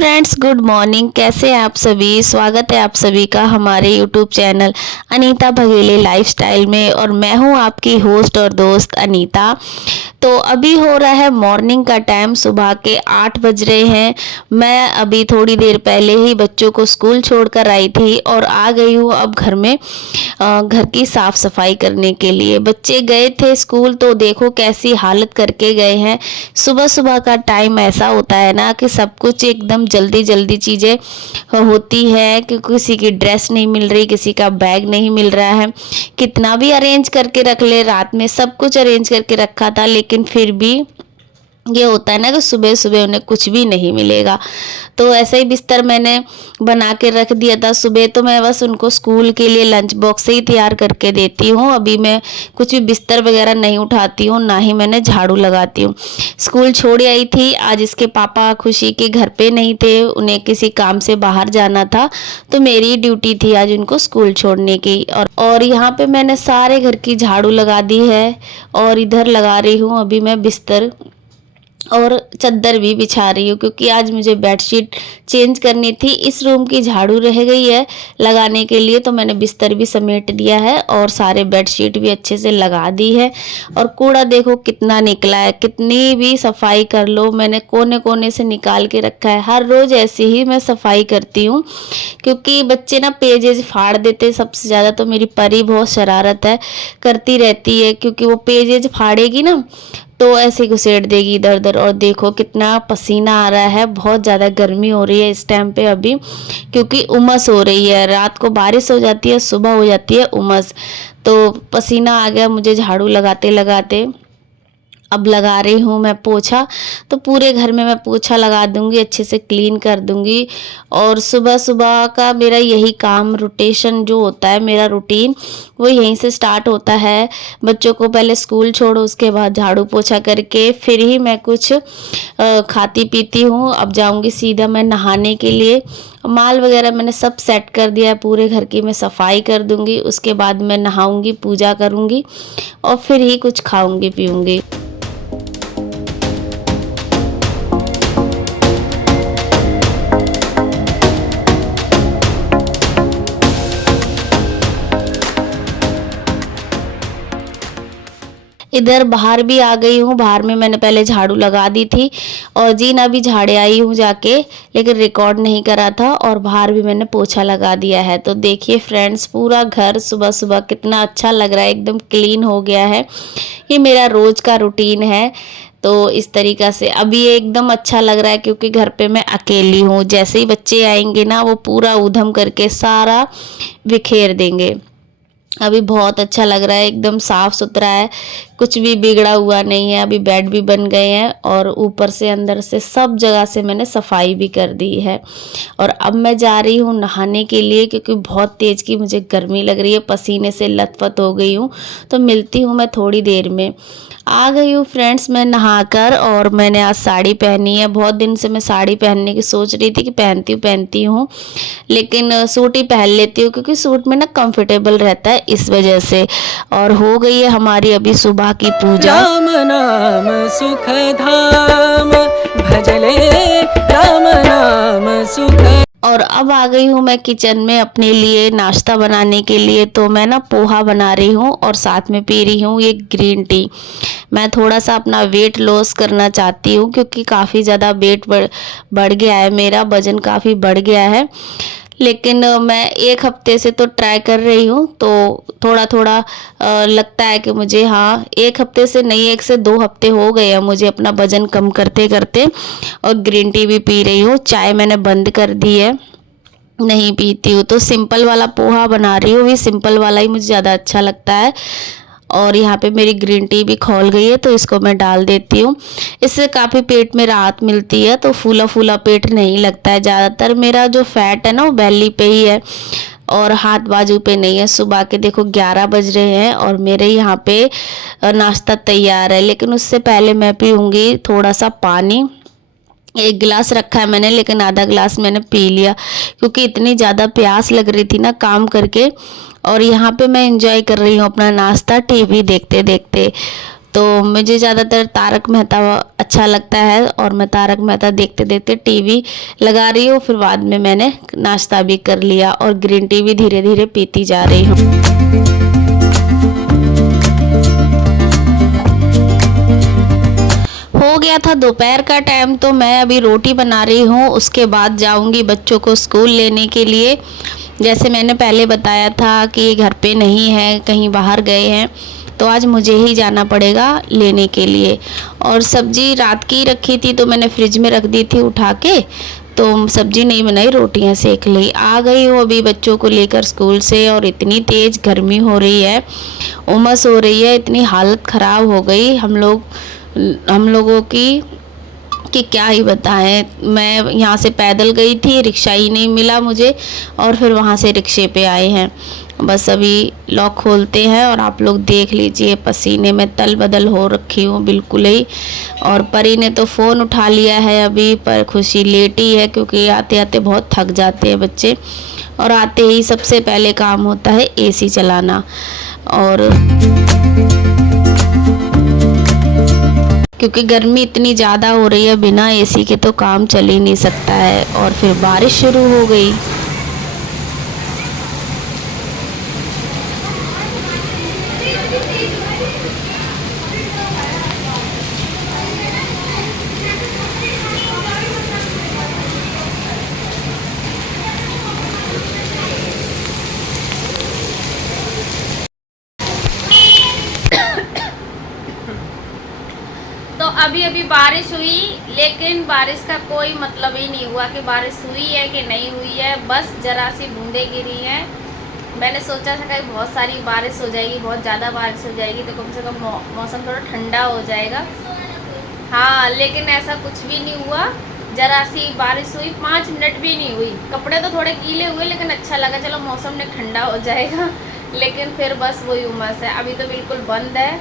Friends, good morning. कैसे हैं आप सभी? स्वागत है आप सभी का हमारे YouTube channel Anita Baghele lifestyle में। और मैं हूं आपकी होस्ट और दोस्त अनीता। तो अभी हो रहा है मॉर्निंग का टाइम, सुबह के 8 बज रहे हैं। मैं अभी थोड़ी देर पहले ही बच्चों को स्कूल छोड़कर आई थी और आ गई हूँ अब घर में घर की साफ़ सफाई करने के लिए। बच्चे गए थे स्कूल तो देखो कैसी हालत करके गए हैं। सुबह सुबह का टाइम ऐसा होता है ना कि सब कुछ एकदम जल्दी जल्दी चीज़ें होती है कि किसी की ड्रेस नहीं मिल रही, किसी का बैग नहीं मिल रहा है। कितना भी अरेंज करके रख ले, रात में सब कुछ अरेंज करके रखा था लेकिन फिर भी ये होता है ना कि सुबह सुबह उन्हें कुछ भी नहीं मिलेगा। तो ऐसा ही बिस्तर मैंने बना के रख दिया था। सुबह तो मैं बस उनको स्कूल के लिए लंच बॉक्स से ही तैयार करके देती हूँ। अभी मैं कुछ भी बिस्तर वगैरह नहीं उठाती हूँ, ना ही मैंने झाड़ू लगाती हूँ। स्कूल छोड़ आई थी। आज इसके पापा खुशी के घर पे नहीं थे, उन्हें किसी काम से बाहर जाना था, तो मेरी ड्यूटी थी आज उनको स्कूल छोड़ने की। और यहाँ पे मैंने सारे घर की झाड़ू लगा दी है और इधर लगा रही हूँ अभी मैं बिस्तर और चादर भी बिछा रही हूँ, क्योंकि आज मुझे बेडशीट चेंज करनी थी। इस रूम की झाड़ू रह गई है लगाने के लिए, तो मैंने बिस्तर भी समेट दिया है और सारे बेडशीट भी अच्छे से लगा दी है। और कूड़ा देखो कितना निकला है, कितनी भी सफाई कर लो मैंने कोने कोने से निकाल के रखा है। हर रोज़ ऐसे ही मैं सफाई करती हूँ, क्योंकि बच्चे ना पेजेज फाड़ देते। सबसे ज़्यादा तो मेरी परी बहुत शरारत है, करती रहती है, क्योंकि वो पेजेज फाड़ेगी ना तो ऐसे घुसेड़ देगी इधर उधर। और देखो कितना पसीना आ रहा है, बहुत ज़्यादा गर्मी हो रही है इस टाइम पे अभी, क्योंकि उमस हो रही है। रात को बारिश हो जाती है, सुबह हो जाती है उमस, तो पसीना आ गया मुझे झाड़ू लगाते लगाते। अब लगा रही हूँ मैं पोछा, तो पूरे घर में मैं पोछा लगा दूंगी, अच्छे से क्लीन कर दूंगी। और सुबह सुबह का मेरा यही काम, रोटेशन जो होता है मेरा रूटीन, वो यहीं से स्टार्ट होता है। बच्चों को पहले स्कूल छोड़ो, उसके बाद झाड़ू पोछा करके फिर ही मैं कुछ खाती पीती हूँ। अब जाऊँगी सीधा मैं नहाने के लिए। माल वगैरह मैंने सब सेट कर दिया है, पूरे घर की मैं सफाई कर दूंगी। उसके बाद मैं नहाऊंगी, पूजा करूंगी और फिर ही कुछ खाऊंगी पीऊँगी। इधर बाहर भी आ गई हूँ। बाहर में मैंने पहले झाड़ू लगा दी थी और जीना भी झाड़े आई हूँ जाके, लेकिन रिकॉर्ड नहीं करा था। और बाहर भी मैंने पोछा लगा दिया है। तो देखिए फ्रेंड्स, पूरा घर सुबह सुबह कितना अच्छा लग रहा है, एकदम क्लीन हो गया है। ये मेरा रोज़ का रूटीन है। तो इस तरीक़ा से अभी ये एकदम अच्छा लग रहा है, क्योंकि घर पे मैं अकेली हूँ। जैसे ही बच्चे आएंगे ना, वो पूरा ऊधम करके सारा बिखेर देंगे। अभी बहुत अच्छा लग रहा है, एकदम साफ़ सुथरा है, कुछ भी बिगड़ा हुआ नहीं है। अभी बेड भी बन गए हैं और ऊपर से अंदर से सब जगह से मैंने सफाई भी कर दी है। और अब मैं जा रही हूँ नहाने के लिए, क्योंकि बहुत तेज़ की मुझे गर्मी लग रही है, पसीने से लथपथ हो गई हूँ। तो मिलती हूँ मैं थोड़ी देर में। आ गई हूँ फ्रेंड्स मैं नहाकर, और मैंने आज साड़ी पहनी है। बहुत दिन से मैं साड़ी पहनने की सोच रही थी कि पहनती हूँ, लेकिन सूट ही पहन लेती हूँ, क्योंकि सूट में ना कंफर्टेबल रहता है इस वजह से। और हो गई है हमारी अभी सुबह की पूजा। राम नाम सुख धाम, भजले राम नाम सुख। और अब आ गई हूँ मैं किचन में अपने लिए नाश्ता बनाने के लिए। तो मैं ना पोहा बना रही हूँ और साथ में पी रही हूँ ये ग्रीन टी। मैं थोड़ा सा अपना वेट लॉस करना चाहती हूँ, क्योंकि काफ़ी ज़्यादा वेट बढ़ गया है, मेरा वज़न काफ़ी बढ़ गया है। लेकिन मैं 1 हफ्ते से तो ट्राई कर रही हूँ, तो थोड़ा थोड़ा लगता है कि मुझे, हाँ 1 हफ्ते से नहीं, 1 से 2 हफ्ते हो गए हैं मुझे अपना वज़न कम करते करते। और ग्रीन टी भी पी रही हूँ, चाय मैंने बंद कर दी है, नहीं पीती हूँ। तो सिंपल वाला पोहा बना रही हूँ, भी सिंपल वाला ही मुझे ज़्यादा अच्छा लगता है। और यहाँ पे मेरी ग्रीन टी भी खौल गई है, तो इसको मैं डाल देती हूँ। इससे काफ़ी पेट में राहत मिलती है, तो फूला फूला पेट नहीं लगता है। ज़्यादातर मेरा जो फैट है ना, वो बेली पे ही है और हाथ बाजू पे नहीं है। सुबह के देखो 11 बज रहे हैं और मेरे यहाँ पे नाश्ता तैयार है, लेकिन उससे पहले मैं पीऊँगी थोड़ा सा पानी। 1 गिलास रखा है मैंने, लेकिन आधा गिलास मैंने पी लिया, क्योंकि इतनी ज़्यादा प्यास लग रही थी ना काम करके। और यहाँ पे मैं एंजॉय कर रही हूँ अपना नाश्ता टीवी देखते देखते। तो मुझे ज़्यादातर तारक मेहता अच्छा लगता है और मैं तारक मेहता देखते देखते टीवी लगा रही हूँ। फिर बाद में मैंने नाश्ता भी कर लिया और ग्रीन टी भी धीरे धीरे पीती जा रही हूँ। हो गया था दोपहर का टाइम, तो मैं अभी रोटी बना रही हूँ। उसके बाद जाऊँगी बच्चों को स्कूल लेने के लिए। जैसे मैंने पहले बताया था कि घर पे नहीं है, कहीं बाहर गए हैं, तो आज मुझे ही जाना पड़ेगा लेने के लिए। और सब्ज़ी रात की रखी थी तो मैंने फ्रिज में रख दी थी उठा के, तो सब्ज़ी नहीं बनाई, रोटियां सेक ली। आ गई हूँ अभी बच्चों को लेकर स्कूल से, और इतनी तेज़ गर्मी हो रही है, उमस हो रही है, इतनी हालत ख़राब हो गई हम लोगों की कि क्या ही बताएं। मैं यहाँ से पैदल गई थी, रिक्शा ही नहीं मिला मुझे, और फिर वहाँ से रिक्शे पे आए हैं। बस अभी लॉक खोलते हैं और आप लोग देख लीजिए, पसीने में तल बदल हो रखी हूँ बिल्कुल ही। और परी ने तो फ़ोन उठा लिया है अभी, पर खुशी लेटी है क्योंकि आते आते बहुत थक जाते हैं बच्चे, और आते ही सबसे पहले काम होता है एसी चलाना। और क्योंकि गर्मी इतनी ज़्यादा हो रही है, बिना एसी के तो काम चल ही नहीं सकता है। और फिर बारिश शुरू हो गई। तो अभी अभी बारिश हुई, लेकिन बारिश का कोई मतलब ही नहीं हुआ कि बारिश हुई है कि नहीं हुई है। बस जरा सी बूंदें गिरी हैं। मैंने सोचा था कि बहुत सारी बारिश हो जाएगी, बहुत ज़्यादा बारिश हो जाएगी तो कम से कम मौसम थोड़ा ठंडा हो जाएगा। हाँ, लेकिन ऐसा कुछ भी नहीं हुआ। जरा सी बारिश हुई, 5 मिनट भी नहीं हुई। कपड़े तो थोड़े गीले हुए, लेकिन अच्छा लगा, चलो मौसम ने ठंडा हो जाएगा। लेकिन फिर बस वही उमस है। अभी तो बिल्कुल बंद है,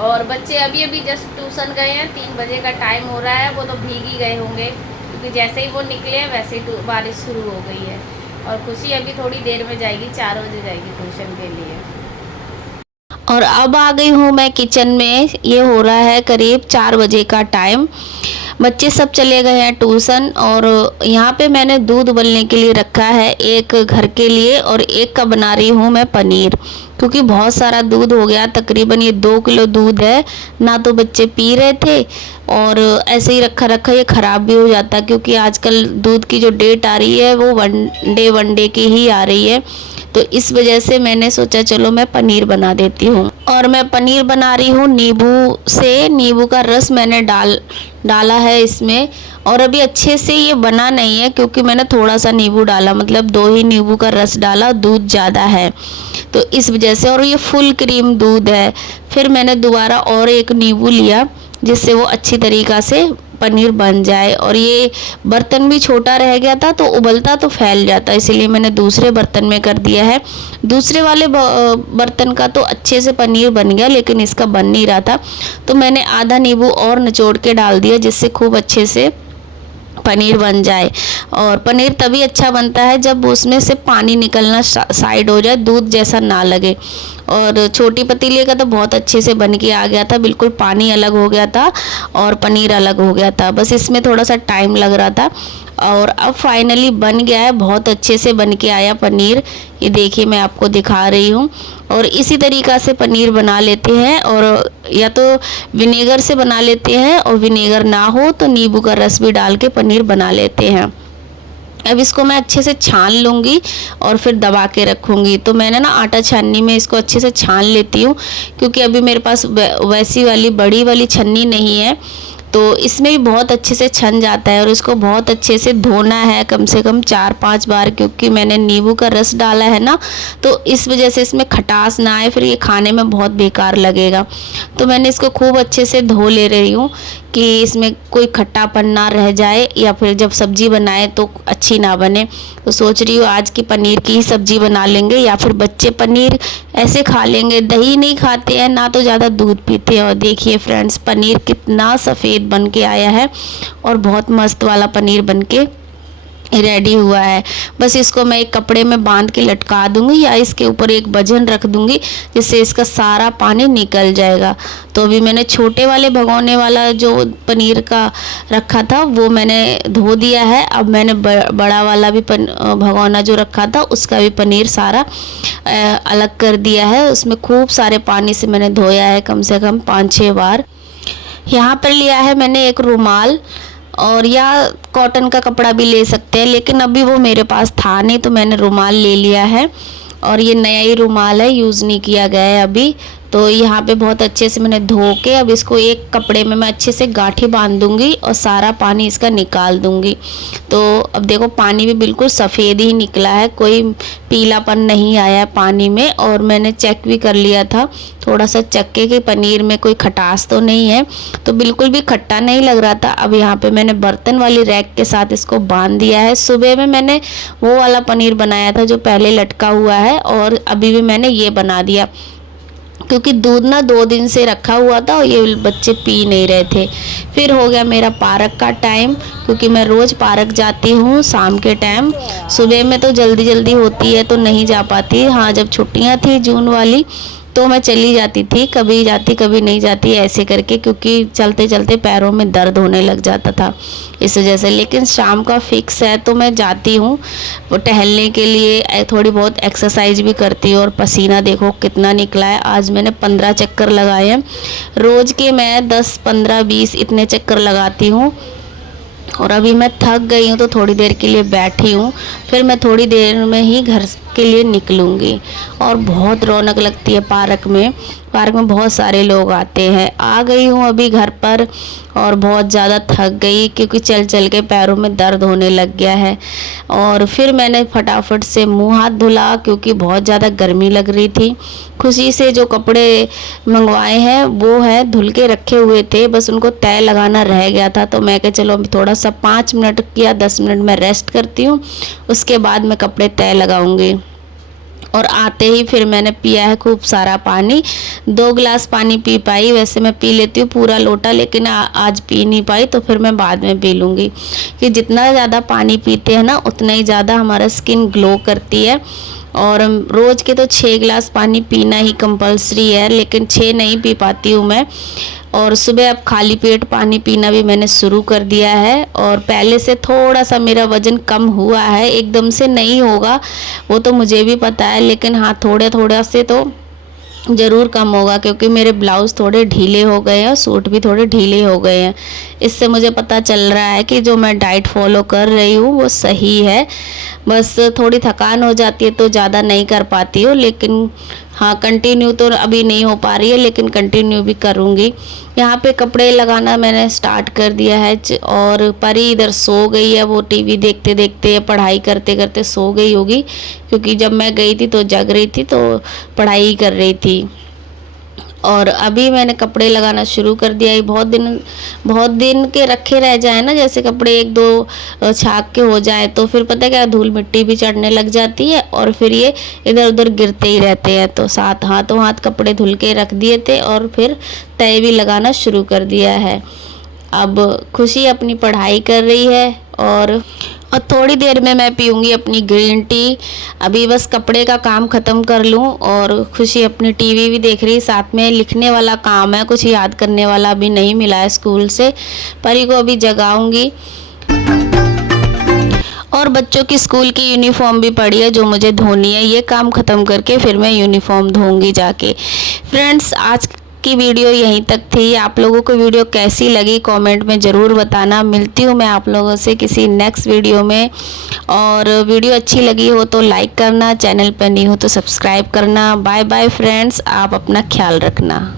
और बच्चे अभी अभी जस्ट ट्यूशन गए हैं। 3 बजे का टाइम हो रहा है। वो तो भीग ही गए होंगे, क्योंकि जैसे ही वो निकले हैं वैसे ही बारिश शुरू हो गई है। और खुशी अभी थोड़ी देर में जाएगी, 4 बजे जाएगी ट्यूशन के लिए। और अब आ गई हूँ मैं किचन में। ये हो रहा है करीब 4 बजे का टाइम। बच्चे सब चले गए हैं ट्यूशन, और यहाँ पे मैंने दूध उबलने के लिए रखा है, एक घर के लिए और एक का बना रही हूँ मैं पनीर, क्योंकि बहुत सारा दूध हो गया। तकरीबन ये 2 किलो दूध है ना, तो बच्चे पी रहे थे और ऐसे ही रखा रखा ये ख़राब भी हो जाता है, क्योंकि आजकल दूध की जो डेट आ रही है वो वन डे की ही आ रही है। तो इस वजह से मैंने सोचा चलो मैं पनीर बना देती हूँ। और मैं पनीर बना रही हूँ नींबू से। नींबू का रस मैंने डाला है इसमें, और अभी अच्छे से ये बना नहीं है क्योंकि मैंने थोड़ा सा नींबू डाला, मतलब 2 ही नींबू का रस डाला, दूध ज़्यादा है तो इस वजह से। और ये फुल क्रीम दूध है। फिर मैंने दोबारा और एक नींबू लिया जिससे वो अच्छी तरीक़ा से पनीर बन जाए। और ये बर्तन भी छोटा रह गया था तो उबलता तो फैल जाता, इसीलिए मैंने दूसरे बर्तन में कर दिया है। दूसरे वाले बर्तन का तो अच्छे से पनीर बन गया, लेकिन इसका बन नहीं रहा था, तो मैंने आधा नींबू और निचोड़ के डाल दिया, जिससे खूब अच्छे से पनीर बन जाए। और पनीर तभी अच्छा बनता है जब उसमें से पानी निकलना साइड हो जाए, दूध जैसा ना लगे। और छोटी पतीली का तो बहुत अच्छे से बन के आ गया था, बिल्कुल पानी अलग हो गया था और पनीर अलग हो गया था, बस इसमें थोड़ा सा टाइम लग रहा था। और अब फाइनली बन गया है, बहुत अच्छे से बन के आया पनीर। ये देखिए मैं आपको दिखा रही हूँ। और इसी तरीक़ा से पनीर बना लेते हैं, और या तो विनेगर से बना लेते हैं, और विनेगर ना हो तो नींबू का रस भी डाल के पनीर बना लेते हैं। अब इसको मैं अच्छे से छान लूँगी और फिर दबा के रखूँगी। तो मैंने ना आटा छाननी में इसको अच्छे से छान लेती हूँ, क्योंकि अभी मेरे पास वैसी वाली बड़ी वाली छन्नी नहीं है, तो इसमें भी बहुत अच्छे से छन जाता है। और इसको बहुत अच्छे से धोना है, कम से कम 4-5 बार, क्योंकि मैंने नींबू का रस डाला है ना, तो इस वजह से इसमें खटास ना आए, फिर ये खाने में बहुत बेकार लगेगा। तो मैंने इसको खूब अच्छे से धो ले रही हूँ कि इसमें कोई खट्टापन ना रह जाए, या फिर जब सब्ज़ी बनाए तो अच्छी ना बने। तो सोच रही हूँ आज की पनीर की ही सब्ज़ी बना लेंगे, या फिर बच्चे पनीर ऐसे खा लेंगे, दही नहीं खाते हैं ना, तो ज़्यादा दूध पीते हैं। और देखिए फ्रेंड्स, पनीर कितना सफ़ेद बन के आया है और बहुत मस्त वाला पनीर बन के रेडी हुआ है। बस इसको मैं एक कपड़े में बांध के लटका दूंगी या इसके ऊपर एक वजन रख दूंगी, जिससे इसका सारा पानी निकल जाएगा। तो अभी मैंने छोटे वाले भगोने वाला जो पनीर का रखा था वो मैंने धो दिया है। अब मैंने बड़ा वाला भी भगोना जो रखा था उसका भी पनीर सारा अलग कर दिया है। उसमें खूब सारे पानी से मैंने धोया है, कम से कम 5-6 बार। यहाँ पर लिया है मैंने एक रुमाल, और या कॉटन का कपड़ा भी ले सकते हैं, लेकिन अभी वो मेरे पास था नहीं तो मैंने रुमाल ले लिया है। और ये नया ही रुमाल है, यूज़ नहीं किया गया है अभी। तो यहाँ पे बहुत अच्छे से मैंने धो के अब इसको एक कपड़े में मैं अच्छे से गांठी बांध दूँगी और सारा पानी इसका निकाल दूँगी। तो अब देखो पानी भी बिल्कुल सफ़ेद ही निकला है, कोई पीलापन नहीं आया है पानी में। और मैंने चेक भी कर लिया था थोड़ा सा चक्के के पनीर में कोई खटास तो नहीं है, तो बिल्कुल भी खट्टा नहीं लग रहा था। अब यहाँ पे मैंने बर्तन वाली रैक के साथ इसको बांध दिया है। सुबह में मैंने वो वाला पनीर बनाया था जो पहले लटका हुआ है, और अभी भी मैंने ये बना दिया, क्योंकि दूध ना 2 दिन से रखा हुआ था और ये बच्चे पी नहीं रहे थे। फिर हो गया मेरा पार्क का टाइम, क्योंकि मैं रोज़ पार्क जाती हूँ शाम के टाइम। सुबह में तो जल्दी जल्दी होती है तो नहीं जा पाती। हाँ, जब छुट्टियाँ थी जून वाली तो मैं चली जाती थी, कभी जाती कभी नहीं जाती ऐसे करके, क्योंकि चलते चलते पैरों में दर्द होने लग जाता था इस वजह से। लेकिन शाम का फिक्स है तो मैं जाती हूँ वो टहलने के लिए, थोड़ी बहुत एक्सरसाइज भी करती हूँ। और पसीना देखो कितना निकला है, आज मैंने 15 चक्कर लगाए हैं। रोज़ के मैं 10, 15, 20 इतने चक्कर लगाती हूँ। और अभी मैं थक गई हूँ तो थोड़ी देर के लिए बैठी हूँ, फिर मैं थोड़ी देर में ही घर के लिए निकलूँगी। और बहुत रौनक लगती है पार्क में, पार्क में बहुत सारे लोग आते हैं। आ गई हूँ अभी घर पर और बहुत ज़्यादा थक गई, क्योंकि चल चल के पैरों में दर्द होने लग गया है। और फिर मैंने फटाफट से मुंह हाथ धुला, क्योंकि बहुत ज़्यादा गर्मी लग रही थी। खुशी से जो कपड़े मंगवाए हैं वो है धुल के रखे हुए थे, बस उनको तय लगाना रह गया था। तो मैं कहा चलो अभी थोड़ा सा 5 मिनट या 10 मिनट में रेस्ट करती हूँ, उसके बाद मैं कपड़े तय लगाऊंगी। और आते ही फिर मैंने पिया है खूब सारा पानी, 2 गिलास पानी पी पाई। वैसे मैं पी लेती हूँ पूरा लोटा, लेकिन आज पी नहीं पाई, तो फिर मैं बाद में पी लूँगी। कि जितना ज़्यादा पानी पीते हैं ना उतना ही ज़्यादा हमारा स्किन ग्लो करती है। और रोज़ के तो 6 गिलास पानी पीना ही कंपलसरी है, लेकिन 6 नहीं पी पाती हूँ मैं। और सुबह अब खाली पेट पानी पीना भी मैंने शुरू कर दिया है। और पहले से थोड़ा सा मेरा वज़न कम हुआ है, एकदम से नहीं होगा वो तो मुझे भी पता है, लेकिन हाँ थोड़े थोड़ा से तो ज़रूर कम होगा, क्योंकि मेरे ब्लाउज़ थोड़े ढीले हो गए हैं और सूट भी थोड़े ढीले हो गए हैं। इससे मुझे पता चल रहा है कि जो मैं डाइट फॉलो कर रही हूँ वो सही है। बस थोड़ी थकान हो जाती है तो ज़्यादा नहीं कर पाती हूँ, लेकिन हाँ कंटिन्यू तो अभी नहीं हो पा रही है, लेकिन कंटिन्यू भी करूँगी। यहाँ पे कपड़े लगाना मैंने स्टार्ट कर दिया है। और परी इधर सो गई है, वो टीवी देखते देखते पढ़ाई करते करते सो गई होगी, क्योंकि जब मैं गई थी तो जग रही थी तो पढ़ाई कर रही थी। और अभी मैंने कपड़े लगाना शुरू कर दिया है। बहुत दिन के रखे रह जाए ना, जैसे कपड़े 1-2 छाक के हो जाए तो फिर पता है क्या, धूल मिट्टी भी चढ़ने लग जाती है और फिर ये इधर उधर गिरते ही रहते हैं। तो हाथों हाथ कपड़े धुल के रख दिए थे और फिर तय भी लगाना शुरू कर दिया है। अब खुशी अपनी पढ़ाई कर रही है और थोड़ी देर में मैं पीऊँगी अपनी ग्रीन टी। अभी बस कपड़े का काम ख़त्म कर लूँ। और खुशी अपनी टीवी भी देख रही, साथ में लिखने वाला काम है, कुछ याद करने वाला अभी नहीं मिला है स्कूल से। परी को अभी जगाऊँगी। और बच्चों की स्कूल की यूनिफॉर्म भी पड़ी है जो मुझे धोनी है, ये काम ख़त्म करके फिर मैं यूनिफॉर्म धोऊँगी जाके। फ्रेंड्स, आज की वीडियो यहीं तक थी। आप लोगों को वीडियो कैसी लगी कमेंट में ज़रूर बताना। मिलती हूँ मैं आप लोगों से किसी नेक्स्ट वीडियो में। और वीडियो अच्छी लगी हो तो लाइक करना, चैनल पर नहीं हो तो सब्सक्राइब करना। बाय बाय फ्रेंड्स, आप अपना ख्याल रखना।